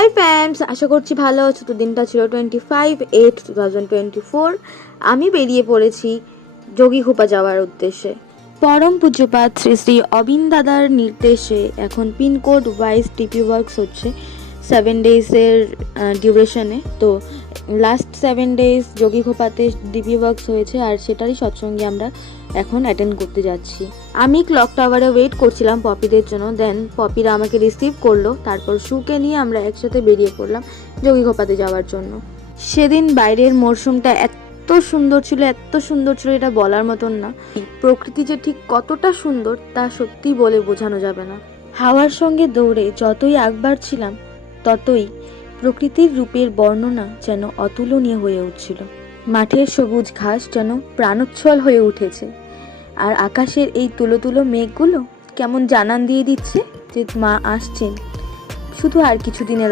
High fans, আশা করছি ভালো আছো। তো দিনটা ছিল 25/8/2024। আমি বেরিয়ে পড়েছি যোগীঘোপা যাওয়ার উদ্দেশ্যে। পরম পূজ্যপাত শ্রী শ্রী অবিন দাদার নির্দেশে এখন পিনকোড ওয়াইজ ডিপি ওয়ার্কস হচ্ছে 7 ডেজের ডিউরেশনে। তো লাস্ট 7 ডেজ যোগীঘোপাতে ডিপি ওয়ার্কস হয়েছে, আর সেটারই সৎসঙ্গে আমরা এখন অ্যাটেন্ড করতে যাচ্ছি। আমি ক্লক টাওয়ারে ওয়েট করছিলাম পপিদের জন্য। দেন পপিরা আমাকে রিসিভ করলো, তারপর শুকে নিয়ে আমরা একসাথে বেরিয়ে পড়লাম যোগীঘোপাতে যাওয়ার জন্য। সেদিন বাইরের মরশুমটা এত সুন্দর ছিল, এত সুন্দর ছিল, এটা বলার মতন না। প্রকৃতি যে ঠিক কতটা সুন্দর তা সত্যি বলে বোঝানো যাবে না। হাওয়ার সঙ্গে দৌড়ে যতই আগবার ছিলাম, ততই প্রকৃতির রূপের বর্ণনা যেন অতুলনীয় হয়ে উঠছিল। মাঠের সবুজ ঘাস যেন প্রাণোচ্ছল হয়ে উঠেছে, আর আকাশের এই তুলো তুলো মেঘগুলো কেমন জানান দিয়ে দিচ্ছে যে মা আসছেন, শুধু আর কিছুদিনের